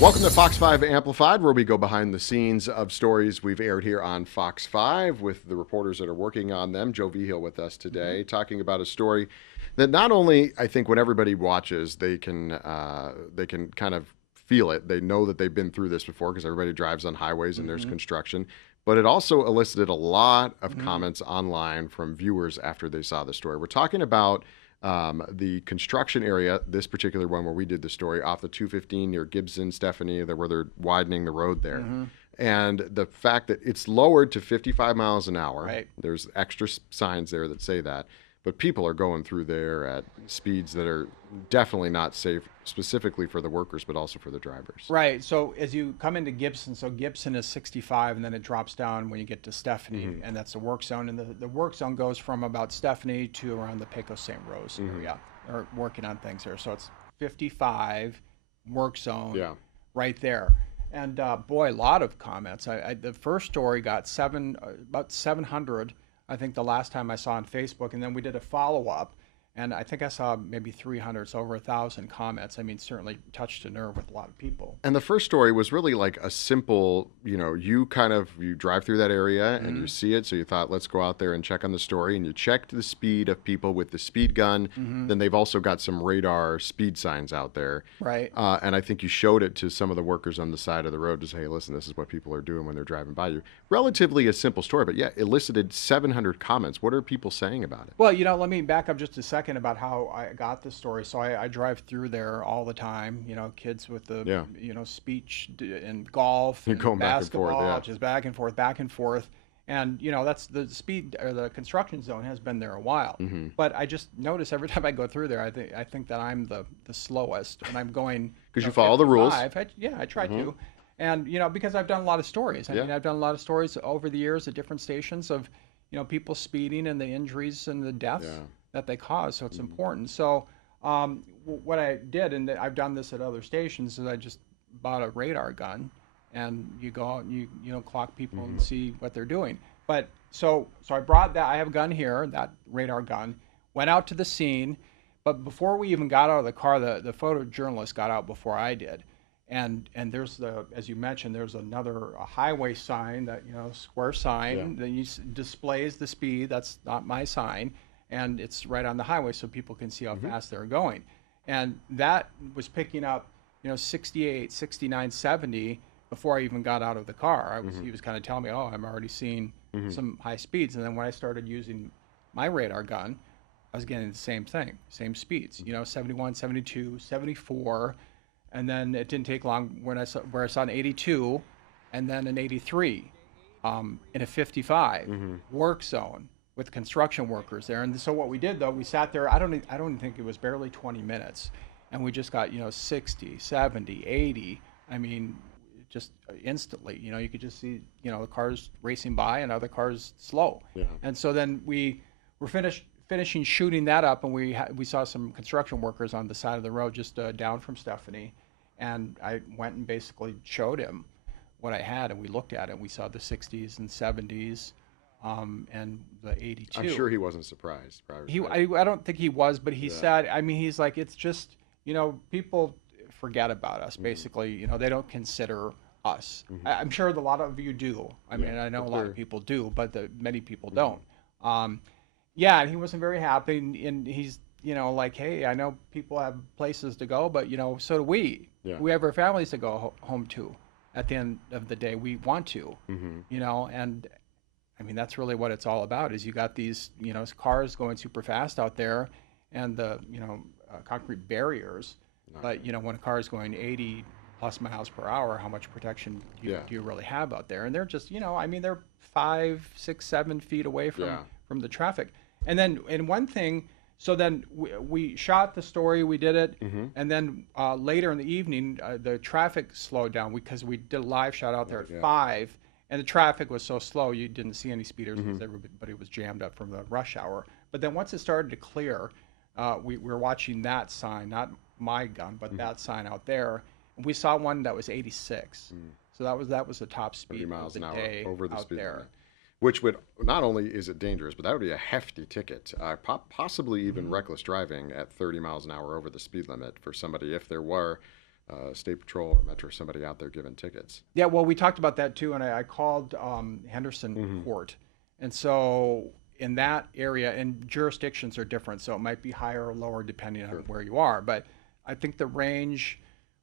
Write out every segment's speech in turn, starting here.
Welcome to Fox 5 Amplified, where we go behind the scenes of stories we've aired here on Fox 5 with the reporters that are working on them. Joe Vigil with us today, talking about a story that not only, I think, when everybody watches, they can kind of feel it. They know that they've been through this before because everybody drives on highways and there's construction. But it also elicited a lot of comments online from viewers after they saw the story. We're talking about the construction area, this particular one where we did the story, off the 215 near Gibson, Stephanie, where they're widening the road there. And the fact that it's lowered to 55 miles an hour, Right. there's extra signs there that say that, but people are going through there at speeds that are definitely not safe, specifically for the workers, but also for the drivers. Right. So as you come into Gibson, so Gibson is 65, and then it drops down when you get to Stephanie, and that's the work zone. And the work zone goes from about Stephanie to around the Pecos St. Rose area. They're working on things there. So it's 55 work zone right there. And boy, a lot of comments. The first story got about 700, I think, the last time I saw on Facebook, and then we did a follow-up. And I think I saw maybe 300, so over 1,000 comments. I mean, certainly touched a nerve with a lot of people. And the first story was really like a simple, you drive through that area and you see it. So you thought, let's go out there and check on the story. And you checked the speed of people with the speed gun. Then they've also got some radar speed signs out there. Right. And I think you showed it to some of the workers on the side of the road to say, hey, listen, this is what people are doing when they're driving by you. Relatively a simple story, but yeah, elicited 700 comments. What are people saying about it? Well, let me back up just a second about how I got this story. So I drive through there all the time, kids with the, speech and golf and going back and forth, basketball, just back and forth, back and forth. And, that's the speed, or the construction zone has been there a while. But I just notice every time I go through there, I think that I'm the slowest, and I'm going. Because you follow the rules. I try to. And, because I've done a lot of stories. I mean, I've done a lot of stories over the years at different stations of, people speeding and the injuries and the deaths that they cause. So it's important. So what I did, and I've done this at other stations, is I just bought a radar gun, and you go out and you clock people and see what they're doing. But so I brought that. I have a gun here, that radar gun. Went out to the scene, but before we even got out of the car, the photojournalist got out before I did. And there's as you mentioned, there's a highway sign, that square sign that displays the speed. That's not my sign, and it's right on the highway so people can see how fast they're going. And that was picking up 68, 69, 70 before I even got out of the car. He was kind of telling me, oh, I'm already seeing some high speeds. And then when I started using my radar gun, I was getting the same thing, same speeds, 71, 72, 74. And then it didn't take long where I saw an 82, and then an 83, in a 55 work zone with construction workers there. And so what we did, though, we sat there. I don't even think it was barely 20 minutes, and we just got 60, 70, 80. I mean, just instantly. You could just see the cars racing by and other cars slow. And so then we were finishing shooting that up, and we saw some construction workers on the side of the road just down from Stephanie. And I went and basically showed him what I had, and we looked at it. And we saw the 60s and 70s, and the 82. I'm sure he wasn't surprised. I don't think he was, but he said, I mean, he's like, it's just, people forget about us, basically. They don't consider us. I'm sure a lot of you do. I mean, I know a lot of people do, but many people don't. And he wasn't very happy, and he's, like, hey, I know people have places to go, but, so do we. We have our families to go home to at the end of the day. We want to, and I mean, that's really what it's all about, is you got these, cars going super fast out there, and the, concrete barriers. But, when a car is going 80 plus miles per hour, how much protection do you really have out there? And they're just, I mean, they're 5, 6, 7 feet away from the traffic. And then, one thing, so then we shot the story, we did it, and then later in the evening, the traffic slowed down because we did a live shot out there at 5, and the traffic was so slow you didn't see any speeders because everybody was jammed up from the rush hour. But then once it started to clear, we were watching that sign, not my gun, but that sign out there, and we saw one that was 86. So that was the top speed 30 miles of the an hour day over the out speed there. limit. Which would, not only is it dangerous, but that would be a hefty ticket, possibly even reckless driving at 30 miles an hour over the speed limit for somebody, if there were State Patrol or Metro, somebody out there giving tickets. Yeah, well, we talked about that too, and I called Henderson Court, and so in that area, and jurisdictions are different, so it might be higher or lower depending on where you are. But I think the range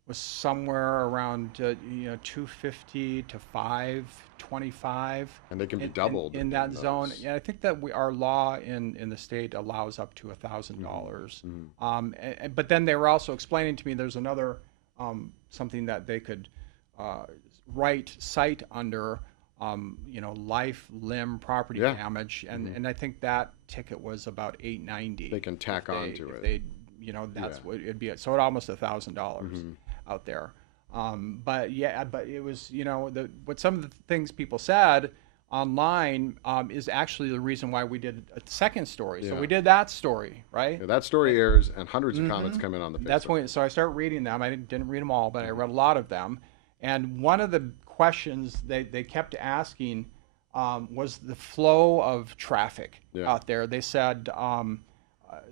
was somewhere around 250 to 525, and they can be doubled in that zone. Yeah, I think that our law in the state allows up to $1,000. But then they were also explaining to me there's another something that they could cite under life, limb, property damage, and I think that ticket was about $890. They can tack on to it. They, that's what it'd be. So it almost $1,000 out there. But it was, what some of the things people said online is actually the reason why we did a second story. So we did that story, right? Yeah, that story airs, and hundreds of comments come in on the Facebook. That's when. So I started reading them. I didn't read them all, but I read a lot of them. And one of the questions they kept asking was the flow of traffic out there. They said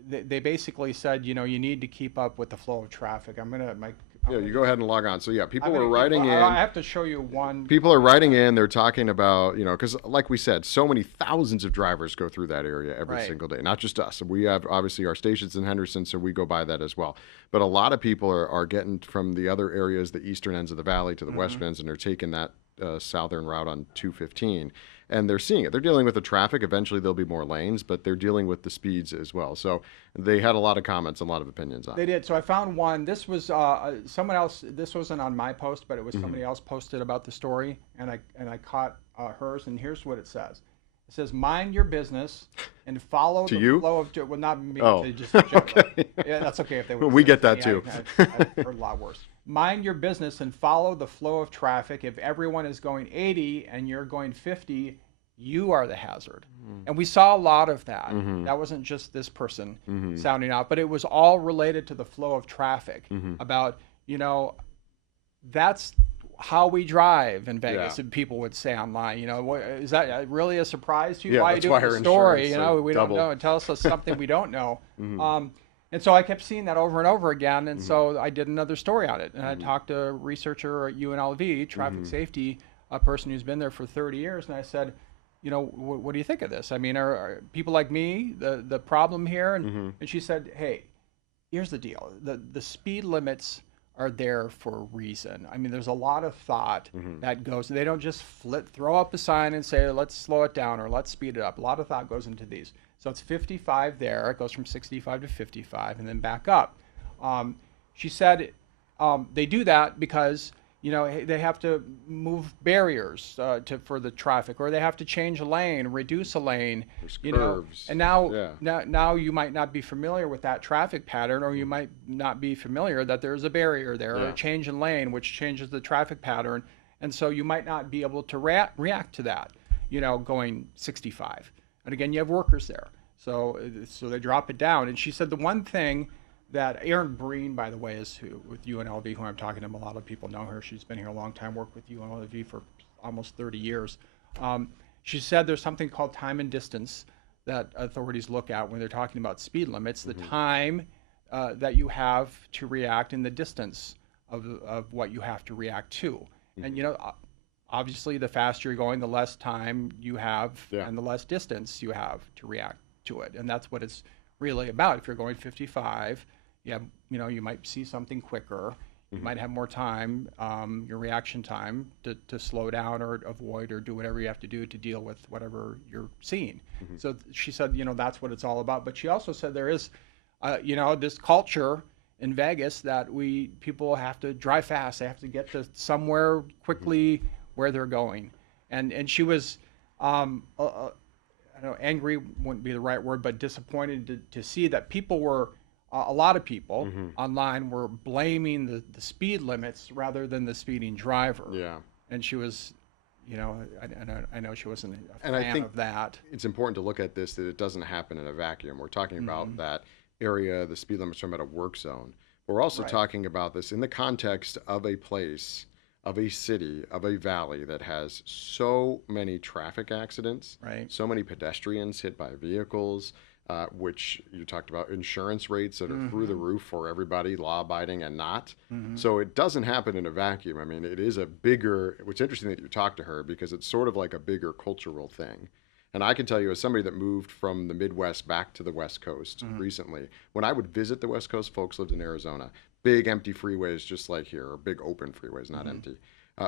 they basically said, you need to keep up with the flow of traffic. You go ahead and log on. So people were writing in. I have to show you one. People are writing in. They're talking about, because like we said, so many thousands of drivers go through that area every single day. Not just us. We have obviously our stations in Henderson, so we go by that as well. But a lot of people are getting from the other areas, the eastern ends of the valley to the west ends, and they're taking that southern route on 215. And they're seeing it. They're dealing with the traffic. Eventually, there'll be more lanes, but they're dealing with the speeds as well. So they had a lot of comments, a lot of opinions on it. They did. So I found one. This was someone else. This wasn't on my post, but it was somebody else posted about the story, and I caught hers. And here's what it says. It says, "Mind your business and follow the flow of." Well, not me. Just okay. Yeah, that's okay if they would. We get that too. I've heard a lot worse. Mind your business and follow the flow of traffic. If everyone is going 80 and you're going 50, you are the hazard. And we saw a lot of that. That wasn't just this person sounding out, but it was all related to the flow of traffic about, that's how we drive in Vegas. And people would say online, is that really a surprise to you? Yeah, why that's you why doing our the story? insurance We don't know. And tell us something we don't know. And so I kept seeing that over and over again. And so I did another story on it. And I talked to a researcher at UNLV, traffic safety, a person who's been there for 30 years. And I said, what do you think of this? I mean, are people like me the problem here? And she said, hey, here's the deal. The speed limits are there for a reason. I mean, there's a lot of thought that goes. They don't just throw up a sign and say, let's slow it down or let's speed it up. A lot of thought goes into these. So it's 55 there. It goes from 65 to 55 and then back up. She said they do that because they have to move barriers for the traffic, or they have to change a lane, reduce a lane. There's curves. And now you might not be familiar with that traffic pattern, or you might not be familiar that there's a barrier there, or a change in lane, which changes the traffic pattern, and so you might not be able to react to that, going 65. And again, you have workers there, so they drop it down. And she said the one thing that Erin Breen, by the way, is with UNLV, who I'm talking to. A lot of people know her. She's been here a long time, worked with UNLV for almost 30 years. She said there's something called time and distance that authorities look at when they're talking about speed limits, the time that you have to react and the distance of what you have to react to. And, obviously, the faster you're going, the less time you have and the less distance you have to react to it. And that's what it's really about. If you're going 55, you might see something quicker. You might have more time, your reaction time to slow down or avoid or do whatever you have to do to deal with whatever you're seeing. So she said, that's what it's all about. But she also said there is, this culture in Vegas that people have to drive fast. They have to get to somewhere quickly where they're going. And she was, I know angry wouldn't be the right word, but disappointed to see that people were, a lot of people online were blaming the speed limits rather than the speeding driver. Yeah. And she was, I know she wasn't a fan fan of that. It's important to look at this, that it doesn't happen in a vacuum. We're talking about that area, the speed limits from at a work zone. But we're also talking about this in the context of a place, of a city, of a valley that has so many traffic accidents, so many pedestrians hit by vehicles, which you talked about insurance rates that are through the roof for everybody, law-abiding and not. So it doesn't happen in a vacuum. I mean, it is a bigger, it's interesting that you talked to her because it's sort of like a bigger cultural thing. And I can tell you, as somebody that moved from the Midwest back to the West Coast recently, when I would visit the West Coast, folks lived in Arizona, big empty freeways just like here, or big open freeways, not empty.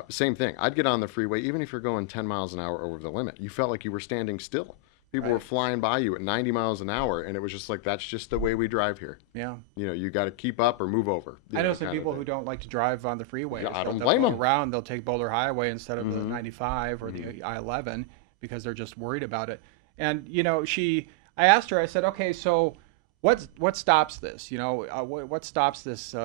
Same thing. I'd get on the freeway, even if you're going 10 miles an hour over the limit, you felt like you were standing still. People were flying by you at 90 miles an hour, and it was just like, that's just the way we drive here. Yeah. You know, you got to keep up or move over. I know some people who don't like to drive on the freeway. Yeah, I don't blame them. Around, they'll take Boulder Highway instead of the 95 or the I-11 because they're just worried about it. And, you know, I asked her, I said, okay, so what stops this? You know, what stops this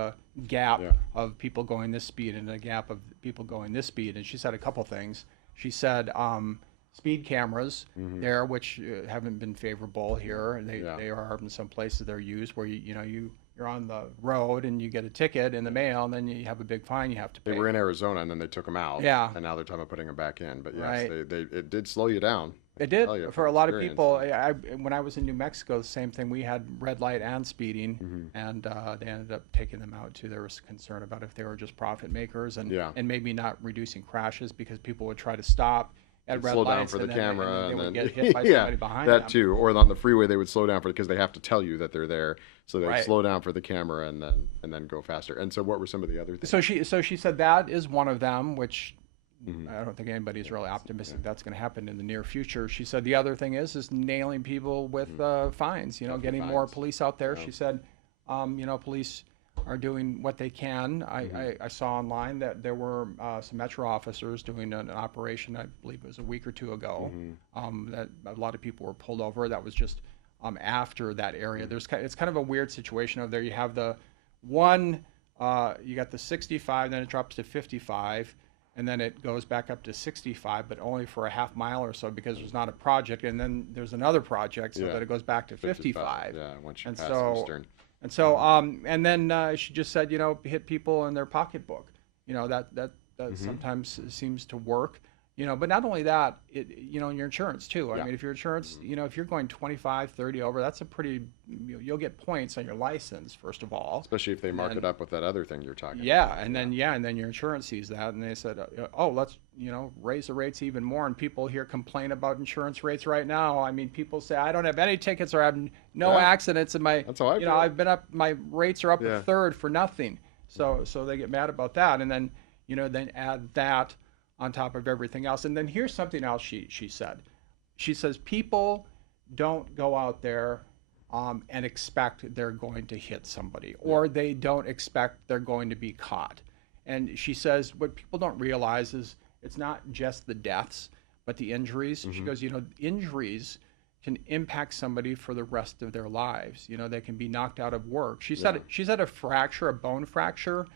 gap of people going this speed and a gap of people going this speed? And she said a couple things. She said, speed cameras there, which haven't been favorable here. They are in some places they're used where you're on the road and you get a ticket in the mail and then you have a big fine you have to pay. They were in Arizona and then they took them out. Yeah. And now they're talking about putting them back in. But yes, it did slow you down. It did for a lot of people. When I was in New Mexico, the same thing. We had red light and speeding, and they ended up taking them out too. There was concern about if they were just profit makers and maybe not reducing crashes because people would try to stop at red slow lights down for the camera, and then they would get hit by somebody behind them. That too. Or on the freeway, they would slow down because they have to tell you that they're there, so they slow down for the camera and then go faster. And so, what were some of the other things? So she said that is one of them, which. I don't think anybody's really optimistic that's going to happen in the near future. She said the other thing is nailing people with fines, you know, getting more police out there. She said, you know, police are doing what they can. I saw online that there were some Metro officers doing an operation, I believe it was a week or two ago, that a lot of people were pulled over. That was just after that area. It's kind of a weird situation over there. You have the one, you got the 65, then it drops to 55. And then it goes back up to 65, but only for a half mile or so because there's not a project. And then there's another project so that it goes back to 55. Yeah, once you pass Eastern. And then she just said, you know, hit people in their pocketbook. You know, that sometimes seems to work. You know, but not only that, you know, your insurance too. I mean, if your insurance, you know, if you're going 25, 30 over, that's a pretty, you'll get points on your license, first of all. Especially if they mark it up with that other thing you're talking about. Yeah, and then your insurance sees that, and they said, oh, let's, you know, raise the rates even more. And people here complain about insurance rates right now. I mean, people say, I don't have any tickets or I have no accidents in my, that's how I feel. I've been up, my rates are up a third for nothing. So they get mad about that. And then, you know, then add that on top of everything else. And then here's something else she said. She says people don't go out there and expect they're going to hit somebody, or they don't expect they're going to be caught. And she says what people don't realize is it's not just the deaths, but the injuries. She goes, you know, injuries can impact somebody for the rest of their lives. You know, they can be knocked out of work. She said a fracture, a bone fracture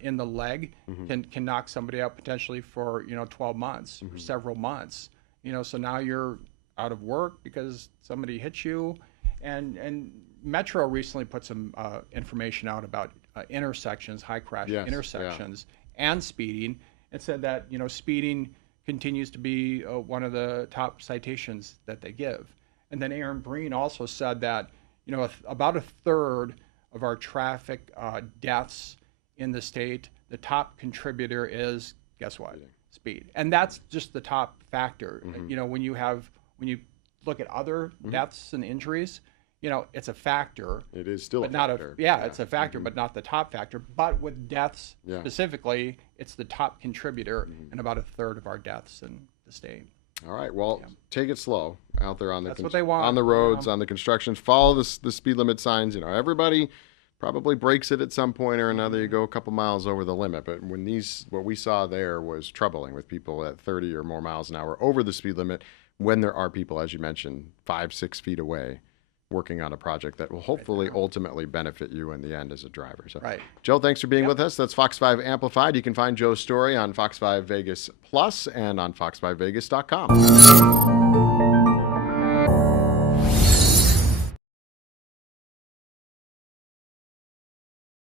in the leg can knock somebody out potentially for, you know, 12 months or several months. You know, so now you're out of work because somebody hit you. And Metro recently put some information out about intersections, high crash intersections and speeding, and said that, you know, speeding continues to be one of the top citations that they give. And then Aaron Breen also said that, you know, about a third of our traffic deaths in the state, the top contributor is, guess what? Speed. And that's just the top factor. You know, when you look at other deaths and injuries, you know, it's a factor. It is still but a not factor. It's a factor, but not the top factor. But with deaths specifically, it's the top contributor in about a third of our deaths in the state. All right. Well, take it slow out there on the what they want, on the roads, on the construction. Follow the speed limit signs. You know, everybody probably breaks it at some point or another. You go a couple miles over the limit. But when what we saw there was troubling with people at 30 or more miles an hour over the speed limit when there are people, as you mentioned, 5-6 feet away working on a project that will hopefully ultimately benefit you in the end as a driver. So, Joe, thanks for being with us. That's Fox 5 Amplified. You can find Joe's story on Fox 5 Vegas Plus and on fox5vegas.com.